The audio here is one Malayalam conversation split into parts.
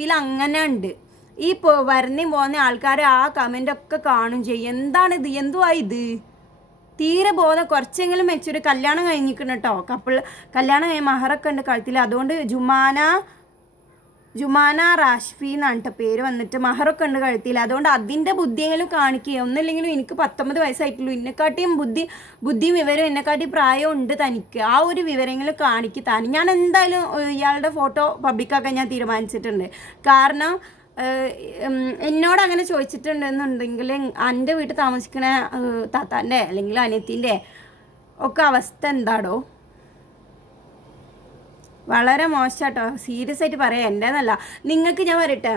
ഇതിൽ അങ്ങനെ ഉണ്ട് ഈ വരണേം പോകുന്ന ആൾക്കാർ ആ കമന്റ് ഒക്കെ കാണും ചെയ്യും. എന്താണ് ഇത്? എന്തുവാ ഇത്? തീരെ ബോധം കുറച്ചെങ്കിലും വെച്ചൊരു കല്യാണം കഴിഞ്ഞിരിക്കണം കേട്ടോ കപ്പിൾ കല്യാണം കഴിഞ്ഞ മഹറൊക്കെ ഉണ്ട് കഴുത്തിൽ അതുകൊണ്ട് ജുമാന ജുമാന റാഷ്ഫി എന്നാണ് പേര് വന്നിട്ട് മഹറൊക്കെ ഉണ്ട് കഴുത്തിയില്ല. അതുകൊണ്ട് അതിന്റെ ബുദ്ധിയെങ്കിലും കാണിക്കുക ഒന്നില്ലെങ്കിലും എനിക്ക് പത്തൊമ്പത് വയസ്സായിട്ടുള്ളൂ. എന്നെക്കാട്ടിയും ബുദ്ധി ബുദ്ധിയും വിവരവും എന്നെക്കാട്ടി പ്രായം ഉണ്ട് തനിക്ക്. ആ ഒരു വിവരങ്ങളും കാണിക്കുക താൻ. ഞാൻ എന്തായാലും ഇയാളുടെ ഫോട്ടോ പബ്ലിക്കാക്കാൻ ഞാൻ തീരുമാനിച്ചിട്ടുണ്ട്. കാരണം എന്നോട് അങ്ങനെ ചോദിച്ചിട്ടുണ്ടെന്നുണ്ടെങ്കിൽ എന്റെ വീട്ടിൽ താമസിക്കുന്ന താത്താന്റെ അല്ലെങ്കിൽ അനിയത്തിന്റെ ഒക്കെ അവസ്ഥ എന്താടോ? വളരെ മോശമാട്ടോ സീരിയസ് ആയിട്ട് പറയാം. എന്റെന്നല്ല നിങ്ങൾക്ക് ഞാൻ വരട്ടെ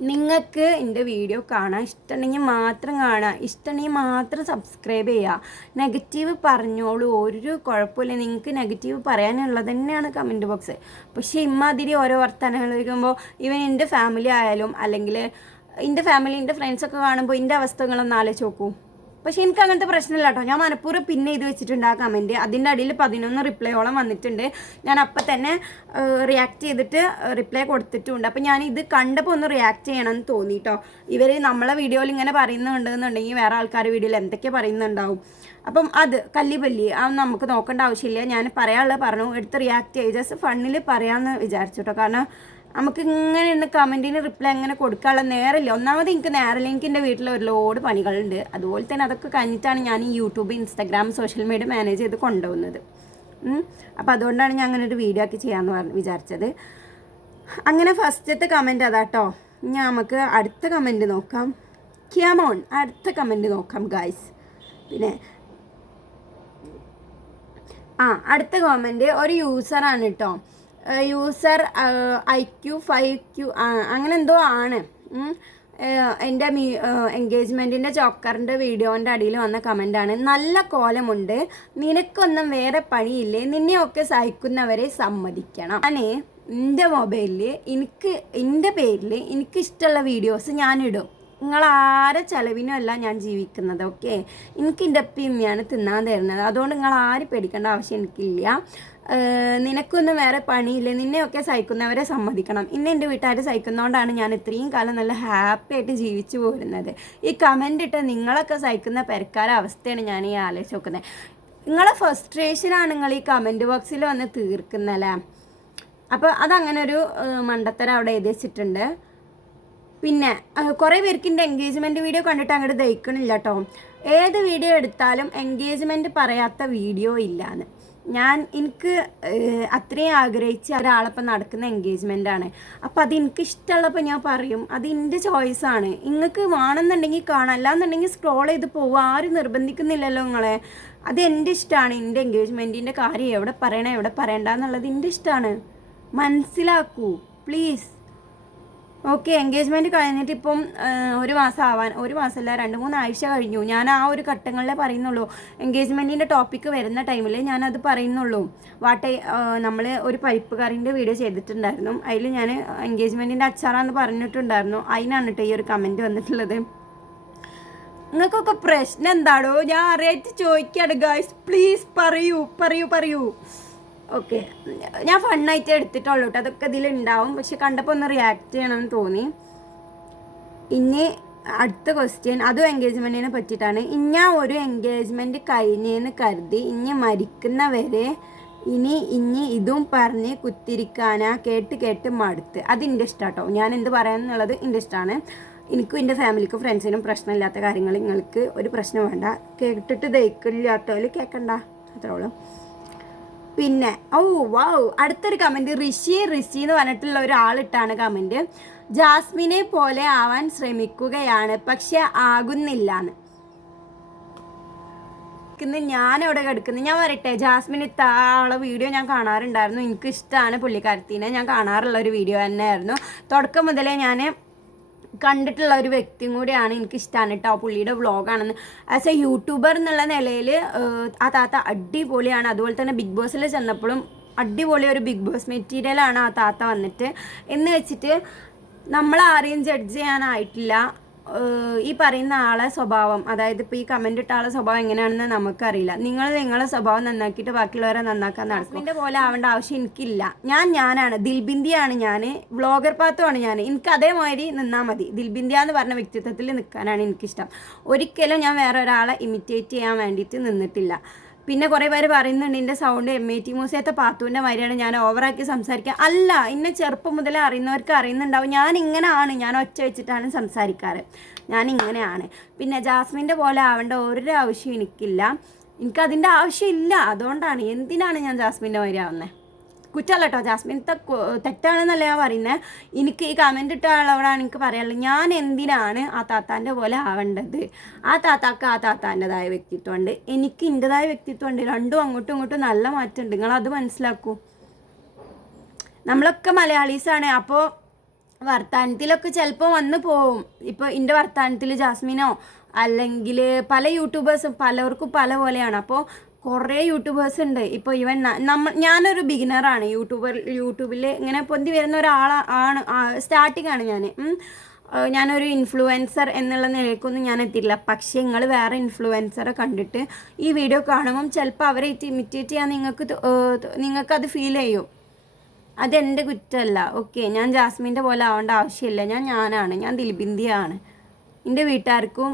നിങ്ങൾക്ക് എന്റെ വീഡിയോ കാണാൻ ഇഷ്ടമുണ്ടെങ്കിൽ മാത്രം കാണാം ഇഷ്ടമുണ്ടെങ്കിൽ മാത്രം സബ്സ്ക്രൈബ് ചെയ്യുക. നെഗറ്റീവ് പറഞ്ഞോളൂ. ഒരു കുഴപ്പമില്ല. നിങ്ങൾക്ക് നെഗറ്റീവ് പറയാനുള്ളത് തന്നെയാണ് കമന്റ് ബോക്സ് പക്ഷേ ഇമ്മാതിരി ഓരോ വർത്തമാനങ്ങൾ വയ്ക്കുമ്പോൾ ഇവൻ എന്റെ ഫാമിലി ആയാലും അല്ലെങ്കിൽ എന്റെ ഫാമിലി എന്റെ ഫ്രണ്ട്സൊക്കെ കാണുമ്പോൾ എന്റെ അവസ്ഥകളൊന്ന് ആലോചിച്ച് നോക്കൂ. പക്ഷെ എനിക്ക് അങ്ങനത്തെ പ്രശ്നമില്ല കേട്ടോ. ഞാൻ മനഃപൂർവം പിന്നെ ഇത് വെച്ചിട്ടുണ്ട് ആ കമന്റ് അതിന്റെ അടിയിൽ പതിനൊന്ന് റിപ്ലൈയോളം വന്നിട്ടുണ്ട്. ഞാൻ അപ്പം തന്നെ റിയാക്ട് ചെയ്തിട്ട് റിപ്ലൈ കൊടുത്തിട്ടുണ്ട്. അപ്പം ഞാൻ ഇത് കണ്ടപ്പോൾ ഒന്ന് റിയാക്ട് ചെയ്യണമെന്ന് തോന്നി കേട്ടോ ഇവർ നമ്മളെ വീഡിയോയിൽ ഇങ്ങനെ പറയുന്നുണ്ടെന്നുണ്ടെങ്കിൽ വേറെ ആൾക്കാർ വീഡിയോയിൽ എന്തൊക്കെ പറയുന്നുണ്ടാവും. അപ്പം അത് കല്ലിപ്പല്ലി ആ നമുക്ക് നോക്കേണ്ട ആവശ്യമില്ല. ഞാൻ പറയാനുള്ളത് പറഞ്ഞു എടുത്ത് റിയാക്ട് ചെയ്ത് ജസ്റ്റ് ഫണ്ണിൽ പറയാമെന്ന് വിചാരിച്ചു കേട്ടോ കാരണം നമുക്ക് ഇങ്ങനെ ഇന്ന് കമന്റിന് റിപ്ലൈ അങ്ങനെ കൊടുക്കാനുള്ള നേരമില്ല. ഒന്നാമത് എനിക്ക് നേരമില്ല എനിക്ക് വീട്ടിൽ ഒരുപാട് പണികളുണ്ട്. അതുപോലെ തന്നെ അതൊക്കെ കഴിഞ്ഞിട്ടാണ് ഞാൻ ഈ YouTube Instagram social media manage ചെയ്ത് കൊണ്ടുപോകുന്നത്. അപ്പോൾ അതുകൊണ്ടാണ് ഞാൻ അങ്ങനെ ഒരു വീഡിയോ ആക്കി ചെയ്യാമെന്ന് പറഞ്ഞ് വിചാരിച്ചത്. അങ്ങനെ ഫസ്റ്റത്തെ കമന്റ് അതാട്ടോ. ഇനി നമുക്ക് അടുത്ത കമന്റ് നോക്കാം. ക്യാമോൺ അടുത്ത കമന്റ് നോക്കാം ഗായ്സ് പിന്നെ ആ അടുത്ത കമന്റ് ഒരു യൂസറാണ് കേട്ടോ user I Q five Q അങ്ങനെ എന്തോ ആണ്. എന്റെ മീ എൻഗേജ്മെന്റിന്റെ ചോക്കറിന്റെ വീഡിയോന്റെ അടിയിൽ വന്ന കമന്റാണ് നല്ല കോലമുണ്ട്. നിനക്കൊന്നും വേറെ പണിയില്ലേ? നിന്നെയൊക്കെ സഹിക്കുന്നവരെ സമ്മതിക്കണം. ഞാൻ എന്റെ മൊബൈലിൽ എനിക്ക് എന്റെ പേരിൽ എനിക്ക് ഇഷ്ടമുള്ള വീഡിയോസ് ഞാനിടും. നിങ്ങളാരെ ആരെ ചെലവിനും അല്ല ഞാൻ ജീവിക്കുന്നത് ഓക്കെ എനിക്ക് എന്റെ അപ്പിയമ്മയാണ് തിന്നാൻ തരുന്നത്. അതുകൊണ്ട് നിങ്ങൾ ആരും പേടിക്കേണ്ട ആവശ്യം എനിക്കില്ല. നിനക്കൊന്നും വേറെ പണിയില്ല? നിന്നെയൊക്കെ സഹിക്കുന്നവരെ സമ്മതിക്കണം. ഇന്ന് എന്റെ വീട്ടുകാർ സഹിക്കുന്നതുകൊണ്ടാണ് ഞാൻ ഇത്രയും കാലം നല്ല ഹാപ്പി ആയിട്ട് ജീവിച്ചു പോരുന്നത്. ഈ കമന്റ് ഇട്ട് നിങ്ങളൊക്കെ സഹിക്കുന്ന പെരക്കാര അവസ്ഥയാണ് ഞാൻ ഈ ആലോചിച്ച് നോക്കുന്നത്. നിങ്ങളെ ഫ്രസ്ട്രേഷനാണ് നിങ്ങൾ ഈ കമന്റ് ബോക്സിൽ വന്ന് തീർക്കുന്നല്ലേ? അപ്പോൾ അതങ്ങനെ ഒരു മണ്ടത്തരം അവിടെ എഴുതി വെച്ചിട്ടുണ്ട്. പിന്നെ കുറേ പേർക്ക് എന്റെ എൻഗേജ്മെന്റ് വീഡിയോ കണ്ടിട്ട് അങ്ങോട്ട് ദഹിക്കണില്ല കേട്ടോ ഏത് വീഡിയോ എടുത്താലും എൻഗേജ്മെന്റ് പറയാത്ത വീഡിയോ ഇല്ലാന്ന്. ഞാൻ എനിക്ക് അത്രയും ആഗ്രഹിച്ച് ഒരാളിപ്പം നടക്കുന്ന എൻഗേജ്മെന്റ് ആണ്. അപ്പോൾ അത് എനിക്ക് ഇഷ്ടമുള്ളപ്പോൾ ഞാൻ പറയും അത് എന്റെ ചോയ്സ് ആണ്. നിങ്ങൾക്ക് വേണമെന്നുണ്ടെങ്കിൽ കാണാം. അല്ലാന്നുണ്ടെങ്കിൽ സ്ക്രോൾ ചെയ്ത് പോവുക ആരും നിർബന്ധിക്കുന്നില്ലല്ലോ നിങ്ങളെ. അത് എന്റെ ഇഷ്ടമാണ് എന്റെ എൻഗേജ്മെന്റിന്റെ കാര്യം എവിടെ പറയണം എവിടെ പറയണ്ട എന്നുള്ളത് എന്റെ ഇഷ്ടമാണ് മനസ്സിലാക്കൂ. പ്ലീസ് ഓക്കെ എൻഗേജ്മെന്റ് കഴിഞ്ഞിട്ട് ഇപ്പം ഒരു മാസം ആവാൻ ഒരു മാസമല്ല രണ്ട് മൂന്ന് ആഴ്ച കഴിഞ്ഞു. ഞാൻ ആ ഒരു ഘട്ടങ്ങളിലേ പറയുന്നുള്ളൂ. എൻഗേജ്മെന്റിന്റെ ടോപ്പിക്ക് വരുന്ന ടൈമിൽ ഞാൻ അത് പറയുന്നുള്ളൂ. വാട്ട് നമ്മൾ ഒരു പരിപ്പ് വീഡിയോ ചെയ്തിട്ടുണ്ടായിരുന്നു. അതിൽ ഞാൻ എൻഗേജ്മെന്റിന്റെ അച്ചാറാന്ന് പറഞ്ഞിട്ടുണ്ടായിരുന്നു. അതിനാണ് കേട്ടോ ഈ ഒരു കമന്റ് വന്നിട്ടുള്ളത്. നിങ്ങൾക്കൊക്കെ പ്രശ്നം എന്താണോ ഞാൻ അറിയായിട്ട് ചോദിക്കാണ് ഗായ്സ് പ്ലീസ് പറയൂ പറയൂ പറയൂ. ഓക്കെ. ഞാൻ ഫണ്ണായിട്ട് എടുത്തിട്ടുള്ളൂ കേട്ടോ. അതൊക്കെ ഇതിലുണ്ടാവും. പക്ഷെ കണ്ടപ്പോൾ ഒന്ന് റിയാക്ട് ചെയ്യണമെന്ന് തോന്നി. ഇനി അടുത്ത ക്വസ്റ്റ്യൻ അതും എൻഗേജ്മെന്റിനെ പറ്റിയിട്ടാണ്. ഇനി ഒരു എൻഗേജ്മെന്റ് കഴിഞ്ഞെന്ന് കരുതി ഇനി മരിക്കുന്ന വരെ ഇനി ഇനി ഇതും പറഞ്ഞ് കുത്തിരിക്കാനാ കേട്ട് കേട്ട് മടുത്ത്. അത് എന്റെ ഇഷ്ടാട്ടോ. ഞാൻ എന്ത് പറയാന്നുള്ളത് എന്റെ ഇഷ്ടമാണ് എനിക്കും എന്റെ ഫാമിലിക്കും ഫ്രണ്ട്സിനും പ്രശ്നമില്ലാത്ത കാര്യങ്ങൾ നിങ്ങൾക്ക് ഒരു പ്രശ്നം വേണ്ട. കേട്ടിട്ട് ദഹിക്കില്ലാത്തവർ കേൾക്കണ്ട അത്രേ ഉള്ളൂ. പിന്നെ ഓ വാവ് അടുത്തൊരു കമന്റ് ഋഷി ഋഷി എന്ന് പറഞ്ഞിട്ടുള്ള ഒരാളിട്ടാണ് കമന്റ് ജാസ്മിനെ പോലെ ആവാൻ ശ്രമിക്കുകയാണ് പക്ഷെ ആകുന്നില്ലാന്ന്. ഞാൻ അവിടെ കിടക്കുന്നത് ഞാൻ വരട്ടെ ജാസ്മിൻ ഇത്താളെ വീഡിയോ ഞാൻ കാണാറുണ്ടായിരുന്നു. എനിക്ക് ഇഷ്ടമാണ് പുള്ളിക്കാരത്തിനെ. ഞാൻ കാണാറുള്ള ഒരു വീഡിയോ തന്നെയായിരുന്നു. തുടക്കം മുതലേ ഞാൻ കണ്ടിട്ടുള്ള ഒരു വ്യക്തിയും കൂടിയാണ് എനിക്ക് ഇഷ്ടമാണ് കേട്ടോ. പുള്ളിയുടെ വ്ളോഗാണെന്ന്. ആസ് എ യൂട്യൂബർ എന്നുള്ള നിലയിൽ ആ താത്ത അടിപൊളിയാണ്. അതുപോലെ തന്നെ ബിഗ് ബോസിൽ ചെന്നപ്പോഴും അടിപൊളി ഒരു ബിഗ് ബോസ് മെറ്റീരിയലാണ് ആ താത്ത വന്നിട്ട്. എന്ന് വെച്ചിട്ട് നമ്മൾ ആരെയും ജഡ്ജ് ചെയ്യാനായിട്ടില്ല. ഈ പറയുന്ന ആളെ സ്വഭാവം അതായത് ഇപ്പോൾ ഈ കമന്റ് ഇട്ട ആളെ സ്വഭാവം എങ്ങനെയാണെന്ന് നമുക്കറിയില്ല. നിങ്ങൾ നിങ്ങളെ സ്വഭാവം നന്നാക്കിയിട്ട് ബാക്കിയുള്ളവരെ നന്നാക്കാൻ നടക്കും. എന്റെ പോലെ ആവേണ്ട ആവശ്യം എനിക്കില്ല. ഞാൻ ഞാനാണ്. ദിൽബിന്ദിയാണ് ഞാൻ വ്ളോഗർ പാത്രമാണ് ഞാൻ എനിക്ക് അതേമാതിരി നിന്നാൽ മതി. ദിൽബിന്ദിയ എന്ന് പറഞ്ഞ വ്യക്തിത്വത്തിൽ നിൽക്കാനാണ് എനിക്കിഷ്ടം. ഒരിക്കലും ഞാൻ വേറെ ഒരാളെ ഇമിറ്റേറ്റ് ചെയ്യാൻ വേണ്ടിയിട്ട് നിന്നിട്ടില്ല. പിന്നെ കുറേ പേര് പറയുന്നുണ്ട് എന്റെ സൗണ്ട് എം എ ടി മൂസയത്തെ പാത്തുവിന്റെ മാതിരിയാണ് ഞാൻ ഓവറാക്കി സംസാരിക്കുക അല്ല ഇന്നെ ചെറുപ്പം മുതലേ അറിയുന്നവർക്ക് അറിയുന്നുണ്ടാവും. ഞാൻ ഇങ്ങനെയാണ് ഞാൻ ഒച്ച വെച്ചിട്ടാണ് സംസാരിക്കാറ്. ഞാൻ ഇങ്ങനെയാണ് പിന്നെ ജാസ്മിന്റെ പോലെ ആവേണ്ട ഒരു ആവശ്യം എനിക്കില്ല. എനിക്കതിന്റെ ആവശ്യമില്ല അതുകൊണ്ടാണ് എന്തിനാണ് ഞാൻ ജാസ്മിന്റെ മാതിരി ആവുന്നത് കുറ്റമല്ല കേട്ടോ ജാസ്മിൻ തെറ്റാണെന്നല്ല ഞാൻ പറയുന്നത് എനിക്ക് ഈ കമന്റ് ഇട്ട എനിക്ക് പറയാനുള്ളത്. ഞാൻ എന്തിനാണ് ആ താത്താന്റെ പോലെ ആവേണ്ടത്? ആ താത്താക്ക് ആ താത്താന്റെതായ വ്യക്തിത്വമുണ്ട്. എനിക്ക് എന്റെതായ വ്യക്തിത്വമുണ്ട്. രണ്ടും അങ്ങോട്ടും ഇങ്ങോട്ടും നല്ല മാറ്റമുണ്ട്. നിങ്ങളത് മനസ്സിലാക്കൂ. നമ്മളൊക്കെ മലയാളീസാണ്. അപ്പോൾ വർത്താനത്തിലൊക്കെ ചിലപ്പോൾ വന്ന് പോവും. ഇപ്പോൾ എന്റെ വർത്താനത്തിൽ ജാസ്മിനോ അല്ലെങ്കിൽ പല യൂട്യൂബേഴ്സും പലർക്കും പല പോലെയാണ്. അപ്പോൾ കുറേ യൂട്യൂബേഴ്സ് ഉണ്ട്. ഇപ്പോൾ ഇവൻ നമ്മൾ നമ്മ ഞാനൊരു ബിഗിനറാണ് യൂട്യൂബർ യൂട്യൂബിൽ ഇങ്ങനെ പൊന്തി വരുന്ന ഒരാളാണ് സ്റ്റാർട്ടിംഗ് ആണ് ഞാൻ ഞാനൊരു ഇൻഫ്ലുവൻസർ എന്നുള്ള നിലയ്ക്കൊന്നും ഞാൻ എത്തിയില്ല പക്ഷേ നിങ്ങൾ വേറെ ഇൻഫ്ലുവൻസറെ കണ്ടിട്ട് ഈ വീഡിയോ കാണുമ്പം ചിലപ്പോൾ അവരെ ഇമിറ്റേറ്റ് ചെയ്യാൻ നിങ്ങൾക്ക് നിങ്ങൾക്കത് ഫീൽ ചെയ്യും. അതെന്റെ കുറ്റമല്ല. ഓക്കെ ഞാൻ ജാസ്മിന്റെ പോലെ ആവേണ്ട ആവശ്യമില്ല. ഞാൻ ഞാനാണ്. ഞാൻ ദിൽബിന്ദിയാണ് എന്റെ വീട്ടുകാർക്കും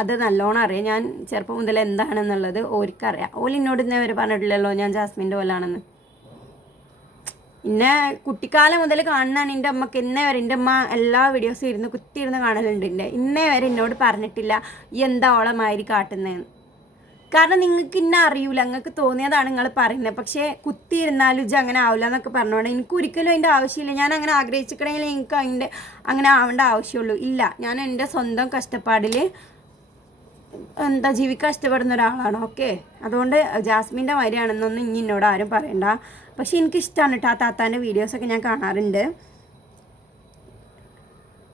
അത് നല്ലോണം അറിയാം. ഞാൻ ചെറുപ്പം മുതൽ എന്താണെന്നുള്ളത് ഓർക്കറിയാം. ഓൽ എന്നോട് ഇന്നേ വരെ പറഞ്ഞിട്ടില്ലല്ലോ ഞാൻ ജാസ്മിന്റെ പോലാണെന്ന് പിന്നെ കുട്ടിക്കാലം മുതൽ കാണുന്നതാണ് എന്റെ അമ്മയ്ക്ക്. ഇന്നേ വരെ എന്റെ അമ്മ എല്ലാ വീഡിയോസും ഇരുന്ന് കുത്തിയിരുന്ന് കാണലുണ്ട് എന്റെ ഇന്നേ വരെ എന്നോട് പറഞ്ഞിട്ടില്ല എന്താ ഓളമാതിരി കാട്ടുന്നതെന്ന് കാരണം നിങ്ങൾക്ക് ഇന്ന അറിയൂല നിങ്ങൾക്ക് തോന്നിയതാണ് നിങ്ങൾ പറയുന്നത് പക്ഷേ കുത്തിയിരുന്നാലും ഇജ്ജ് അങ്ങനെ ആവില്ല എന്നൊക്കെ പറഞ്ഞോണ്ട് എനിക്ക് ഒരിക്കലും അതിന്റെ ആവശ്യമില്ല. ഞാൻ അങ്ങനെ ആഗ്രഹിച്ചിട്ടുണ്ടെങ്കിൽ എനിക്ക് അതിന്റെ അങ്ങനെ ആവേണ്ട ആവശ്യമുള്ളൂ. ഇല്ല ഞാൻ എന്റെ സ്വന്തം കഷ്ടപ്പാടിൽ എന്താ ജീവിക്കാൻ ഇഷ്ടപ്പെടുന്ന ഒരാളാണ് ഓക്കെ? അതുകൊണ്ട് ജാസ്മിന്റെ മാതിരിയാണെന്നൊന്നും ഇനി എന്നോട് ആരും പറയണ്ട. പക്ഷെ എനിക്കിഷ്ടമാണ് കേട്ടോ ആ താത്താന്റെ വീഡിയോസൊക്കെ ഞാൻ കാണാറുണ്ട്.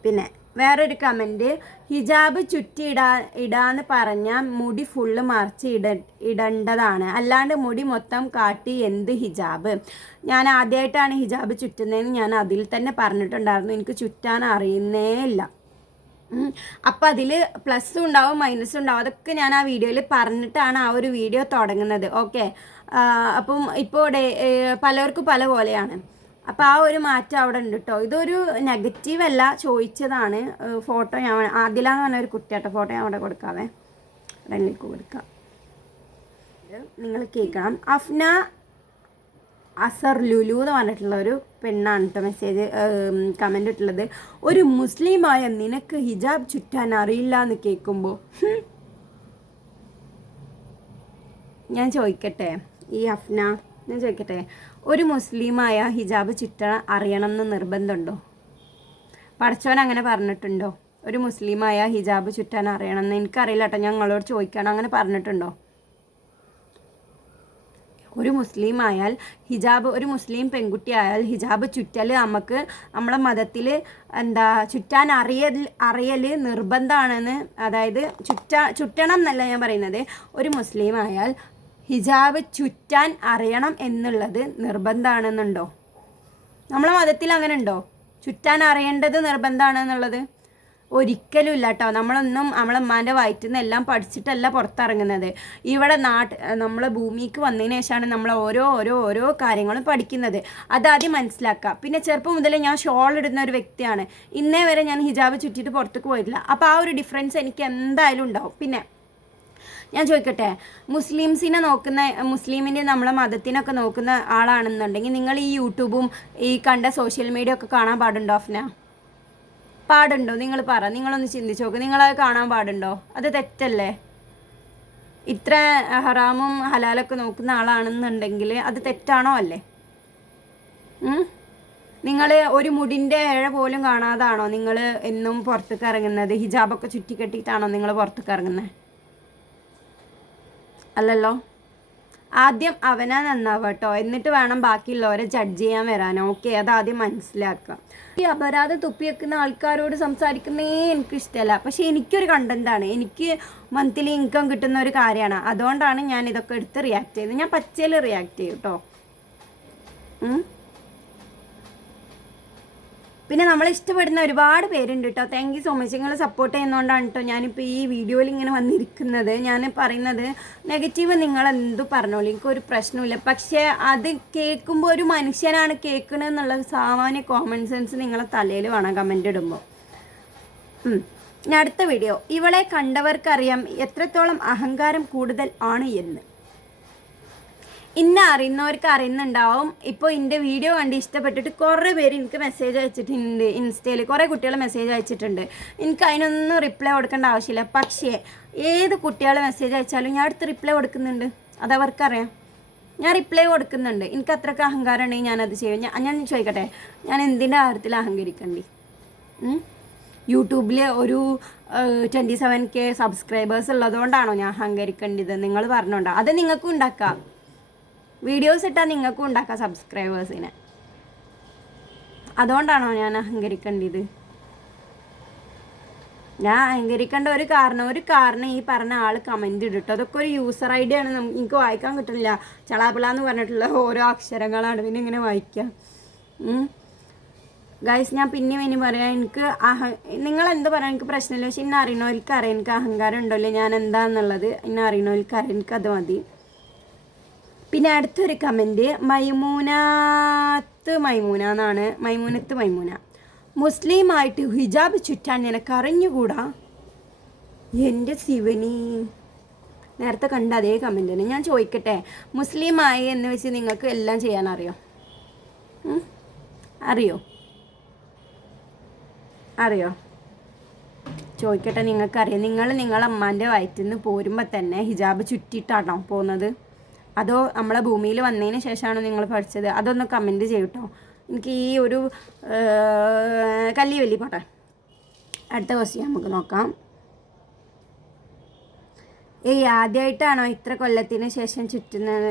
പിന്നെ വേറൊരു കമന്റ് ഹിജാബ് ചുറ്റി ഇടാ ഇടാന്ന് പറഞ്ഞാൽ മുടി ഫുള്ള് മറിച്ച് ഇട ഇടേണ്ടതാണ്. അല്ലാണ്ട് മുടി മൊത്തം കാട്ടി എന്ത് ഹിജാബ്? ഞാൻ ആദ്യമായിട്ടാണ് ഹിജാബ് ചുറ്റുന്നതെന്ന് ഞാൻ അതിൽ തന്നെ പറഞ്ഞിട്ടുണ്ടായിരുന്നു. എനിക്ക് ചുറ്റാൻ അറിയുന്നേ ഇല്ല. അപ്പം അതിൽ പ്ലസ്സും ഉണ്ടാവും മൈനസും ഉണ്ടാവും. അതൊക്കെ ഞാൻ ആ വീഡിയോയിൽ പറഞ്ഞിട്ടാണ് ആ ഒരു വീഡിയോ തുടങ്ങുന്നത്. ഓക്കെ അപ്പം ഇപ്പോൾ പലർക്കും പല പോലെയാണ്. അപ്പോൾ ആ ഒരു മാറ്റം അവിടെ ഉണ്ട് കേട്ടോ ഇതൊരു നെഗറ്റീവ് അല്ല ചോദിച്ചതാണ്. ഫോട്ടോ ഞാൻ ആദില എന്ന് പറഞ്ഞ ഒരു കുട്ടിയാട്ടോ ഫോട്ടോ ഞാൻ അവിടെ കൊടുക്കാവേ. റെനിലേക്ക് കൊടുക്കാം. നിങ്ങൾ കേൾക്കണം. അഫ്ന അസർ ലുലു എന്ന് പറഞ്ഞിട്ടുള്ള ഒരു പെണ്ണാണ് കേട്ടോ മെസ്സേജ് കമന്റ് ഇട്ടുള്ളത്. ഒരു മുസ്ലിമായ നിനക്ക് ഹിജാബ് ചുറ്റാൻ അറിയില്ല എന്ന് കേൾക്കുമ്പോൾ ഞാൻ ചോദിക്കട്ടെ ഈ അഫ്ന ഞാൻ ചോദിക്കട്ടെ. ഒരു മുസ്ലിമായ ഹിജാബ് ചിട്ട അറിയണം എന്ന് നിർബന്ധമുണ്ടോ? പഠിച്ചവൻ അങ്ങനെ പറഞ്ഞിട്ടുണ്ടോ? ഒരു മുസ്ലിമായ ഹിജാബ് ചുറ്റാൻ അറിയണം എന്ന് എനിക്കറിയില്ല കേട്ടോ. ഞങ്ങളോട് ചോദിക്കണം? അങ്ങനെ പറഞ്ഞിട്ടുണ്ടോ? ഒരു മുസ്ലിം ആയാൽ ഹിജാബ് ഒരു മുസ്ലിം പെൺകുട്ടി ആയാൽ ഹിജാബ് ചുറ്റൽ നമുക്ക് നമ്മളെ മതത്തിൽ എന്താ ചുറ്റാൻ അറിയൽ അറിയൽ നിർബന്ധമാണെന്ന് അതായത് ചുറ്റ ചുറ്റണം എന്നല്ല ഞാൻ പറയുന്നത്. ഒരു മുസ്ലിം ആയാൽ ഹിജാബ് ചുറ്റാൻ അറിയണം എന്നുള്ളത് നിർബന്ധമാണെന്നുണ്ടോ നമ്മളെ മതത്തിൽ അങ്ങനെ ഉണ്ടോ ചുറ്റാൻ അറിയേണ്ടത് നിർബന്ധമാണെന്നുള്ളത് ഒരിക്കലും ഇല്ല കേട്ടോ നമ്മളൊന്നും നമ്മളെ ഉമ്മാന്റെ വയറ്റിൽ നിന്ന് എല്ലാം പഠിച്ചിട്ടല്ല പുറത്തിറങ്ങുന്നത്. ഇവിടെ നാട്ട് നമ്മൾ ഭൂമിക്ക് വന്നതിന് ശേഷമാണ് നമ്മൾ ഓരോ ഓരോ ഓരോ കാര്യങ്ങളും പഠിക്കുന്നത്. അതാദ്യം മനസ്സിലാക്കുക. പിന്നെ ചെറുപ്പം മുതലേ ഞാൻ ഷോൾ ഇടുന്ന ഒരു വ്യക്തിയാണ്. ഇന്നേ വരെ ഞാൻ ഹിജാബ് ചുറ്റിയിട്ട് പുറത്തേക്ക് പോയിട്ടില്ല. അപ്പോൾ ആ ഒരു ഡിഫറൻസ് എനിക്ക് എന്തായാലും ഉണ്ടാവും. പിന്നെ ഞാൻ ചോദിക്കട്ടെ മുസ്ലിംസിനെ നോക്കുന്ന മുസ്ലിമിന്റെ നമ്മളെ മതത്തിനൊക്കെ നോക്കുന്ന ആളാണെന്നുണ്ടെങ്കിൽ നിങ്ങൾ ഈ യൂട്യൂബും ഈ കണ്ട സോഷ്യൽ മീഡിയ ഒക്കെ കാണാൻ പാടുണ്ടോ അഫ്ന? പാടുണ്ടോ? നിങ്ങൾ പറ നിങ്ങളൊന്ന് ചിന്തിച്ചു നോക്ക്. നിങ്ങളത് കാണാൻ പാടുണ്ടോ? അത് തെറ്റല്ലേ? ഇത്ര ഹറാമും ഹലാലൊക്കെ നോക്കുന്ന ആളാണെന്നുണ്ടെങ്കിൽ അത് തെറ്റാണോ അല്ലേ? നിങ്ങൾ ഒരു മുടിന്റെ ഇഴ പോലും കാണാതാണോ നിങ്ങൾ എന്നും പുറത്തേക്ക് ഇറങ്ങുന്നത്? ഹിജാബൊക്കെ ചുറ്റിക്കെട്ടിയിട്ടാണോ നിങ്ങൾ പുറത്തേക്ക് ഇറങ്ങുന്നത്? അല്ലല്ലോ. ആദ്യം അവനാ നന്നാവട്ടോ. എന്നിട്ട് വേണം ബാക്കിയുള്ളവരെ ജഡ്ജ് ചെയ്യാൻ വരാൻ. ഓക്കെ അത് ആദ്യം മനസ്സിലാക്കുക. ഈ അപരാധം തുപ്പി വെക്കുന്ന ആൾക്കാരോട് സംസാരിക്കുന്നേ എനിക്ക് ഇഷ്ടമല്ല പക്ഷെ എനിക്കൊരു കണ്ടന്റാണ് എനിക്ക് മന്ത്ലി ഇൻകം കിട്ടുന്ന ഒരു കാര്യമാണ്. അതുകൊണ്ടാണ് ഞാൻ ഇതൊക്കെ എടുത്ത് റിയാക്ട് ചെയ്യുന്നത്. ഞാൻ പച്ചയിൽ റിയാക്ട് ചെയ്യും കേട്ടോ. പിന്നെ നമ്മൾ ഇഷ്ടപ്പെടുന്ന ഒരുപാട് പേരുണ്ട് കേട്ടോ താങ്ക് യു സോ മച്ച് നിങ്ങൾ സപ്പോർട്ട് ചെയ്യുന്നതുകൊണ്ടാണ് കേട്ടോ ഞാനിപ്പോൾ ഈ വീഡിയോയിൽ ഇങ്ങനെ വന്നിരിക്കുന്നത്. ഞാൻ പറയുന്നത് നെഗറ്റീവ് നിങ്ങൾ എന്ത് പറഞ്ഞോളൂ? എനിക്കൊരു പ്രശ്നമില്ല പക്ഷേ അത് കേൾക്കുമ്പോൾ ഒരു മനുഷ്യനാണ് കേൾക്കണമെന്നുള്ള സാമാന്യ കോമൺ സെൻസ് നിങ്ങളെ തലയിൽ വേണം കമന്റ് ഇടുമ്പോൾ അടുത്ത വീഡിയോ ഇവളെ കണ്ടവർക്കറിയാം എത്രത്തോളം അഹങ്കാരം കൂടുതൽ ആണ് എന്ന്. ഇന്ന അറിയുന്നവർക്ക് അറിയുന്നുണ്ടാവും. ഇപ്പോൾ എന്റെ വീഡിയോ കണ്ട് ഇഷ്ടപ്പെട്ടിട്ട് കുറേ പേര് എനിക്ക് മെസ്സേജ് അയച്ചിട്ടുണ്ട് ഇൻസ്റ്റയിൽ കുറേ കുട്ടികൾ മെസ്സേജ് അയച്ചിട്ടുണ്ട്. എനിക്ക് അതിനൊന്നും റിപ്ലൈ കൊടുക്കേണ്ട ആവശ്യമില്ല. പക്ഷേ ഏത് കുട്ടികൾ മെസ്സേജ് അയച്ചാലും ഞാൻ അടുത്ത് റിപ്ലൈ കൊടുക്കുന്നുണ്ട്. അതവർക്കറിയാം ഞാൻ റിപ്ലൈ കൊടുക്കുന്നുണ്ട്. എനിക്ക് അത്രയ്ക്ക് അഹങ്കാരം ഉണ്ടെങ്കിൽ ഞാനത് ചെയ്യും. ഞാൻ ഞാൻ ചോദിക്കട്ടെ ഞാൻ എന്തിന്റെ കാര്യത്തിൽ അഹങ്കരിക്കണ്ടി? യൂട്യൂബിൽ ഒരു ട്വന്റി സെവൻ കെ സബ്സ്ക്രൈബേഴ്സ് ഉള്ളതുകൊണ്ടാണോ ഞാൻ അഹങ്കരിക്കേണ്ടത്? നിങ്ങൾ പറഞ്ഞോണ്ടോ. അത് നിങ്ങൾക്കും ഉണ്ടാക്കാം. വീഡിയോസ് ഇട്ടാൽ നിങ്ങൾക്കും ഉണ്ടാക്കാം സബ്സ്ക്രൈബേഴ്സിനെ അതുകൊണ്ടാണോ ഞാൻ അഹങ്കരിക്കേണ്ടത്? ഞാൻ അഹങ്കരിക്കേണ്ട ഒരു കാരണം ഒരു കാരണം ഈ പറഞ്ഞ ആൾ കമന്റ് ഇട്ടിട്ട്. അതൊക്കെ ഒരു യൂസർ ഐ ഡി ആണ് എനിക്ക് വായിക്കാൻ കിട്ടുന്നില്ല ചളാപ്പിള എന്ന് പറഞ്ഞിട്ടുള്ള ഓരോ അക്ഷരങ്ങളാണ്. പിന്നെ ഇങ്ങനെ വായിക്കാം. ഗൈസ് ഞാൻ പിന്നെ ഇനി പറയാം. എനിക്ക് അഹ നിങ്ങൾ എന്ത് പറയാം? എനിക്ക് പ്രശ്നമില്ല. പക്ഷെ ഇന്നെ അറിയണവർക്ക് അറിയാം. എനിക്ക് അഹങ്കാരം ഉണ്ടല്ലോ ഞാൻ എന്താന്നുള്ളത് ഇന്നെ അറിയണവർക്ക് അറിയാം എനിക്കത് മതി. പിന്നെ അടുത്തൊരു കമന്റ് മൈമൂനാത്ത് മൈമൂന എന്നാണ്. മൈമൂനത്ത് മൈമൂന. മുസ്ലിമായിട്ട് ഹിജാബ് ചുറ്റാൻ നിനക്ക് അറിഞ്ഞുകൂടാ? എന്റെ ശിവനി. നേരത്തെ കണ്ട അതേ കമന്റ് തന്നെ. ഞാൻ ചോദിക്കട്ടെ മുസ്ലിമായി എന്ന് വെച്ച് നിങ്ങൾക്ക് എല്ലാം ചെയ്യാൻ അറിയോ? അറിയോ? അറിയോ? ചോദിക്കട്ടെ നിങ്ങൾക്കറിയാം. നിങ്ങൾ നിങ്ങളെ അമ്മാന്റെ വയറ്റിൽ നിന്ന് പോരുമ്പോൾ തന്നെ ഹിജാബ് ചുറ്റിയിട്ടാണോ പോകുന്നത് അതോ നമ്മളെ ഭൂമിയിൽ വന്നതിന് ശേഷമാണോ നിങ്ങൾ പഠിച്ചത്? അതൊന്ന് കമന്റ് ചെയ്യട്ടോ എനിക്ക് ഈ ഒരു കല്ലി വലി പോട്ടെ. അടുത്ത ക്വസ്റ്റ്യൻ നമുക്ക് നോക്കാം. ഏയ് ആദ്യമായിട്ടാണോ ഇത്ര കൊല്ലത്തിന് ശേഷം ചുറ്റുന്നത്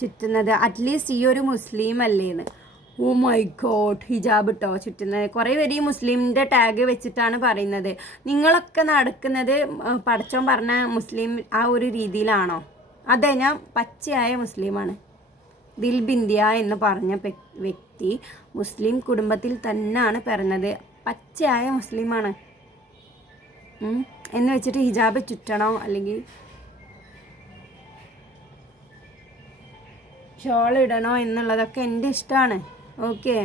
ചുറ്റുന്നത്? അറ്റ്ലീസ്റ്റ് ഈ ഒരു മുസ്ലിം അല്ലേന്ന്. ഓ മൈ ഗോഡ് ഹിജാബ് ഇട്ടോ ചുറ്റുന്നത്. കുറേ പേര് ഈ മുസ്ലിമിന്റെ ടാഗ് വെച്ചിട്ടാണ് പറയുന്നത്. നിങ്ങളൊക്കെ നടക്കുന്നത് പഠിച്ചോൻ പറഞ്ഞ മുസ്ലിം ആ ഒരു രീതിയിലാണോ? അതെ ഞാൻ പച്ചയായ മുസ്ലിമാണ്. ദിൽബിന്ത്യ എന്ന് പറഞ്ഞ വ്യക്തി മുസ്ലിം കുടുംബത്തിൽ തന്നെയാണ് പിറന്നത്. പച്ചയായ മുസ്ലിമാണ്. എന്ന് വെച്ചിട്ട് ഹിജാബ് ചുറ്റണോ അല്ലെങ്കിൽ ഷോൾ ഇടണോ എന്നുള്ളതൊക്കെ എന്റെ ഇഷ്ടമാണ് ഓക്കെ.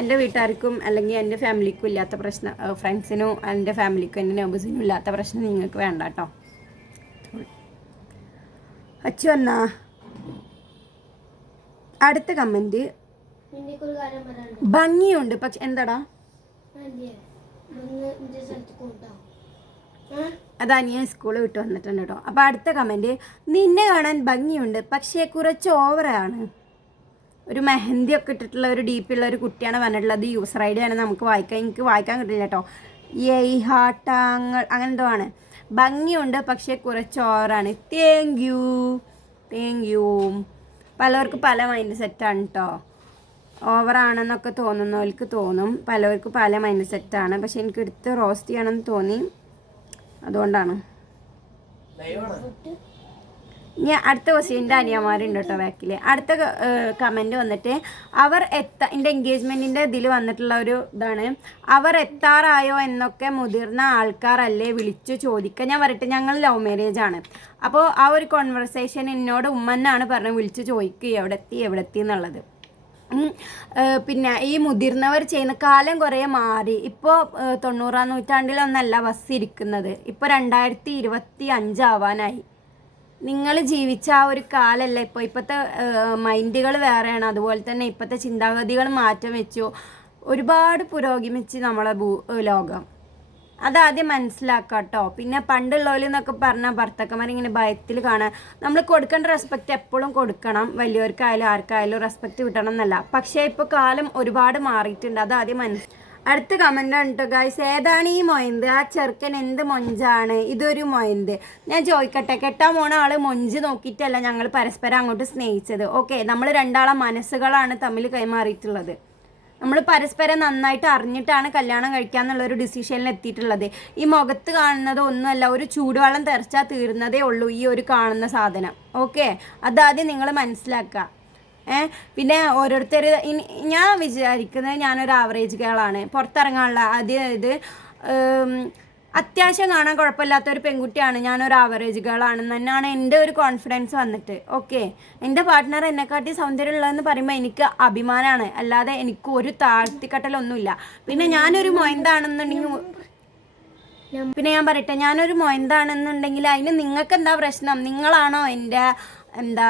എന്റെ വീട്ടുകാർക്കും അല്ലെങ്കിൽ എന്റെ ഫാമിലിക്കും ഇല്ലാത്ത പ്രശ്നം ഫ്രണ്ട്സിനും എന്റെ ഫാമിലിക്കും എന്റെ നെബേഴ്സിനും ഇല്ലാത്ത പ്രശ്നം നിങ്ങൾക്ക് വേണ്ട കേട്ടോ. അച്ചു വന്നാ. അടുത്ത കമന്റ് ഭംഗിയുണ്ട്. പക്ഷെ എന്താടാ? അത് അനിയ സ്കൂൾ വിട്ട് വന്നിട്ടുണ്ട് കേട്ടോ. അപ്പോൾ അടുത്ത കമന്റ് നിന്നെ കാണാൻ ഭംഗിയുണ്ട്. പക്ഷേ കുറച്ച് ഓവറാണ് ഒരു മെഹന്തി ഒക്കെ ഇട്ടിട്ടുള്ള ഒരു ഡീപ്പ് ഉള്ള ഒരു കുട്ടിയാണ് പറഞ്ഞിട്ടുള്ളത്. യൂസർ ഐ ഡി ആണ്. നമുക്ക് വായിക്കാൻ എനിക്ക് വായിക്കാൻ കിട്ടില്ല കേട്ടോ. ഹാട്ടാങ്ങൾ അങ്ങനെ എന്തോ ആണ്. ഭംഗിയുണ്ട് പക്ഷേ കുറച്ച് ഓവറാണ്. താങ്ക് യു താങ്ക് യു പലവർക്ക് പല മൈൻഡ് സെറ്റാണ് കേട്ടോ ഓവറാണെന്നൊക്കെ തോന്നുന്നവർക്ക് തോന്നും. പലവർക്ക് പല മൈൻഡ് സെറ്റാണ് പക്ഷെ എനിക്ക് എടുത്ത് റോസ്റ്റ് ചെയ്യണമെന്ന് തോന്നി. അതുകൊണ്ടാണ്. ഞാൻ അടുത്ത ക്വസ്റ്റ്യൻ എന്റെ അനിയന്മാരുണ്ട് കേട്ടോ ബാക്കിൽ അടുത്ത കമന്റ് വന്നിട്ട് അവർ എത്ത എന്റെ എൻഗേജ്മെന്റിന്റെ ഇതിൽ വന്നിട്ടുള്ള ഒരു ഇതാണ്. അവർ എത്താറായോ എന്നൊക്കെ മുതിർന്ന ആൾക്കാരല്ലേ വിളിച്ചു ചോദിക്കുക ഞാൻ പറയട്ടെ ഞങ്ങൾ ലവ് മാരേജ് ആണ്. അപ്പോൾ ആ ഒരു കോൺവെർസേഷൻ എന്നോട് ഉമ്മന്നാണ് പറഞ്ഞത് വിളിച്ചു ചോദിക്കുക എവിടെ എത്തി എവിടെ എത്തി എന്നുള്ളത് പിന്നെ ഈ മുതിർന്നവർ ചെയ്യുന്ന കാലം കുറേ മാറി. ഇപ്പോൾ തൊണ്ണൂറാം നൂറ്റാണ്ടിലൊന്നല്ല ബസ് ഇരിക്കുന്നത്. ഇപ്പോൾ രണ്ടായിരത്തി ഇരുപത്തി അഞ്ചാവാനായി നിങ്ങൾ ജീവിച്ച ആ ഒരു കാലല്ല? ഇപ്പോൾ ഇപ്പോഴത്തെ മൈൻഡുകൾ വേറെയാണ്. അതുപോലെ തന്നെ ഇപ്പോഴത്തെ ചിന്താഗതികൾ മാറ്റം വെച്ചു. ഒരുപാട് പുരോഗമിച്ച് നമ്മളെ ഭൂ ലോകം. അതാദ്യം മനസ്സിലാക്കുക കേട്ടോ പിന്നെ പണ്ടുള്ളവരിൽ എന്നൊക്കെ പറഞ്ഞാൽ ഭർത്താക്കന്മാർ ഇങ്ങനെ ഭയത്തിൽ കാണാൻ നമ്മൾ കൊടുക്കേണ്ട റെസ്പെക്റ്റ് എപ്പോഴും കൊടുക്കണം. വലിയവർക്കായാലും ആർക്കായാലും റെസ്പെക്റ്റ് കിട്ടണം എന്നല്ല. പക്ഷേ ഇപ്പോൾ കാലം ഒരുപാട് മാറിയിട്ടുണ്ട്. അതാദ്യം മനസ്സ് അടുത്ത കമന്റ് ആണ് കേട്ടോ ഗായ്സ് ഏതാണ് ഈ മൊയന്ത്? ആ ചെറുക്കൻ എന്ത് മൊഞ്ചാണ്? ഇതൊരു മൊയന്ത്. ഞാൻ ചോദിക്കട്ടെ കെട്ടാൻ പോണ ആൾ മൊഞ്ച് നോക്കിയിട്ടല്ല ഞങ്ങൾ പരസ്പരം അങ്ങോട്ട് സ്നേഹിച്ചത്. ഓക്കെ നമ്മൾ രണ്ടാളെ മനസ്സുകളാണ് തമ്മിൽ കൈമാറിയിട്ടുള്ളത്. നമ്മൾ പരസ്പരം നന്നായിട്ട് അറിഞ്ഞിട്ടാണ് കല്യാണം കഴിക്കാന്നുള്ള ഒരു ഡിസിഷനിൽ എത്തിയിട്ടുള്ളത്. ഈ മുഖത്ത് കാണുന്നത് ഒന്നുമല്ല ഒരു ചൂടുവെള്ളം തെറിച്ചാൽ തീർന്നതേ ഉള്ളൂ ഈ ഒരു കാണുന്ന സാധനം. ഓക്കെ അതാദ്യം നിങ്ങൾ മനസ്സിലാക്കുക. പിന്നെ ഓരോരുത്തർ ഞാൻ വിചാരിക്കുന്നത് ഞാനൊരു ആവറേജ് ഗേളാണ് പുറത്തിറങ്ങാനുള്ള അതായത് ഇത് അത്യാവശ്യം കാണാൻ കുഴപ്പമില്ലാത്ത ഒരു പെൺകുട്ടിയാണ്. ഞാനൊരു ആവറേജ് ഗേളാണെന്ന് തന്നെയാണ് എന്റെ ഒരു കോൺഫിഡൻസ് വന്നിട്ട്. ഓക്കെ എന്റെ പാർട്ട്ണർ എന്നെക്കാട്ടി സൗന്ദര്യമുള്ളതെന്ന് പറയുമ്പോൾ എനിക്ക് അഭിമാനമാണ് അല്ലാതെ എനിക്ക് ഒരു താഴ്ത്തിക്കട്ടലൊന്നുമില്ല. പിന്നെ ഞാനൊരു മൊയന്താണെന്നുണ്ടെങ്കിൽ പിന്നെ ഞാൻ പറയട്ടെ ഞാനൊരു മൊയന്താണെന്നുണ്ടെങ്കിൽ അതിന് നിങ്ങൾക്ക് എന്താ പ്രശ്നം? നിങ്ങളാണോ എന്റെ എന്താ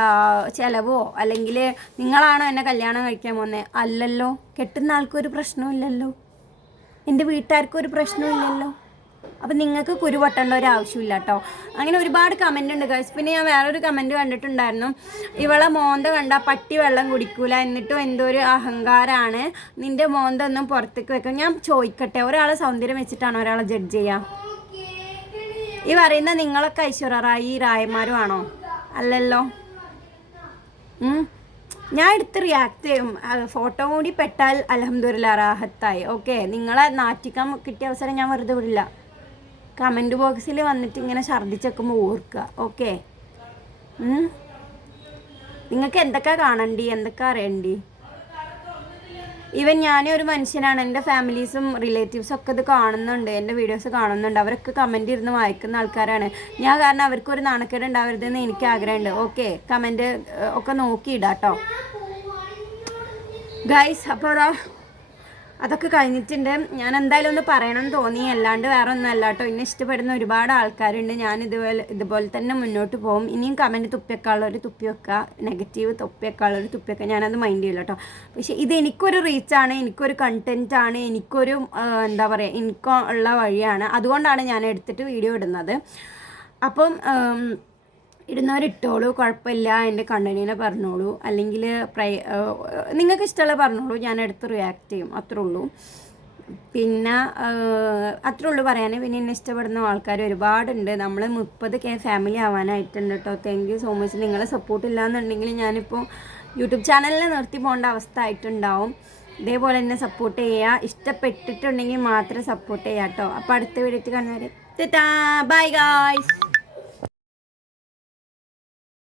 ചിലവോ? അല്ലെങ്കിൽ നിങ്ങളാണോ എന്നെ കല്യാണം കഴിക്കാൻ പോകുന്നത് അല്ലല്ലോ. കെട്ടുന്ന ആൾക്കൊരു പ്രശ്നമില്ലല്ലോ എന്റെ വീട്ടുകാർക്കും ഒരു പ്രശ്നമില്ലല്ലോ അപ്പം നിങ്ങൾക്ക് കുരു പൊട്ടേണ്ട ഒരു ആവശ്യമില്ല കേട്ടോ അങ്ങനെ ഒരുപാട് കമന്റ് ഉണ്ട് ഗൈസ് പിന്നെ ഞാൻ വേറൊരു കമന്റ് കണ്ടിട്ടുണ്ടായിരുന്നു. ഇവളെ മോന്ത കണ്ട പട്ടി വെള്ളം കുടിക്കൂല. എന്നിട്ടും എന്തോ ഒരു അഹങ്കാരമാണ് നിന്റെ മോന്ത ഒന്നും പുറത്തേക്ക് വെക്കാം ഞാൻ ചോദിക്കട്ടെ ഒരാളെ സൗന്ദര്യം വെച്ചിട്ടാണ് ഒരാളെ ജഡ്ജ് ചെയ്യുക ഈ പറയുന്ന നിങ്ങളൊക്കെ ഐശ്വര്യറായി രായന്മാരും ആണോ അല്ലല്ലോ. ഞാൻ എടുത്ത് റിയാക്ട് ചെയ്യും. ഫോട്ടോ കൂടി പെട്ടാൽ അലഹമ്മദില്ല റാഹത്തായി. ഓക്കെ നിങ്ങളെ നാറ്റിക്കാൻ കിട്ടിയ അവസരം ഞാൻ വെറുതെ വിടില്ല. കമന്റ് ബോക്സിൽ വന്നിട്ട് ഇങ്ങനെ ഛർദ്ദിച്ചേക്കുമ്പോൾ ഓർക്കുക. ഓക്കെ നിങ്ങൾക്ക് എന്തൊക്കെ കാണണ്ടി? എന്തൊക്കെ അറിയണ്ടി? ഈവൻ ഞാൻ ഒരു മനുഷ്യനാണ് എന്റെ ഫാമിലീസും റിലേറ്റീവ്സും ഒക്കെ ഇത് കാണുന്നുണ്ട് എന്റെ വീഡിയോസ് കാണുന്നുണ്ട് അവരൊക്കെ കമന്റ് ഇരുന്ന് വായിക്കുന്ന ആൾക്കാരാണ്. ഞാൻ കാരണം അവർക്കൊരു നാണക്കേട് ഉണ്ടാവരുതെന്ന് എനിക്ക് ആഗ്രഹമുണ്ട്. ഓക്കെ കമന്റ് ഒക്കെ നോക്കിയിടാം കേട്ടോ ഗൈസ് അപ്പോൾ അതൊക്കെ കഴിഞ്ഞിട്ടുണ്ട്. ഞാൻ എന്തായാലും ഒന്ന് പറയണം തോന്നി. അല്ലാണ്ട് വേറെ ഒന്നും അല്ല കേട്ടോ. എന്നെ ഇഷ്ടപ്പെടുന്ന ഒരുപാട് ആൾക്കാരുണ്ട്. ഞാൻ ഇതുപോലെ ഇതുപോലെ തന്നെ മുന്നോട്ട് പോകും. ഇനിയും കമന്റ് ഒരു തുപ്പി വെക്കുക. നെഗറ്റീവ് തുപ്പിയേക്കാളൊരു തുപ്പി വെക്കുക. ഞാനത് മൈൻഡ് ചെയ്യില്ല കേട്ടോ. പക്ഷേ ഇത് എനിക്കൊരു റീച്ചാണ് എനിക്കൊരു കണ്ടന്റ് ആണ്. എനിക്കൊരു എന്താ പറയുക ഇൻകം ഉള്ള വഴിയാണ്. അതുകൊണ്ടാണ് ഞാൻ എടുത്തിട്ട് വീഡിയോ ഇടുന്നത്. അപ്പം ഇടുന്നവരിട്ടോളൂ കുഴപ്പമില്ല എന്റെ കണ്ണിനെ പറഞ്ഞോളൂ അല്ലെങ്കിൽ പ്രൈ നിങ്ങൾക്ക് ഇഷ്ടമുള്ള പറഞ്ഞോളൂ ഞാൻ എടുത്ത് റിയാക്ട് ചെയ്യും അത്രേ ഉള്ളൂ. പിന്നെ അത്രേ ഉള്ളൂ പറയാൻ പിന്നെ എന്നെ ഇഷ്ടപ്പെടുന്ന ആൾക്കാർ ഒരുപാടുണ്ട്. നമ്മൾ മുപ്പത് കെ ഫാമിലി ആവാനായിട്ടുണ്ട് കേട്ടോ താങ്ക് യു സോ മച്ച് നിങ്ങളെ സപ്പോർട്ട് ഇല്ലാന്നുണ്ടെങ്കിൽ ഞാനിപ്പോൾ യൂട്യൂബ് ചാനലിൽ നിർത്തി പോകേണ്ട അവസ്ഥ ആയിട്ടുണ്ടാവും. ഇതേപോലെ തന്നെ സപ്പോർട്ട് ചെയ്യുക. ഇഷ്ടപ്പെട്ടിട്ടുണ്ടെങ്കിൽ മാത്രം സപ്പോർട്ട് ചെയ്യാം കേട്ടോ അപ്പോൾ അടുത്ത വീഡിയോ കാണുന്നവരെ ബൈ ഗായ്സ്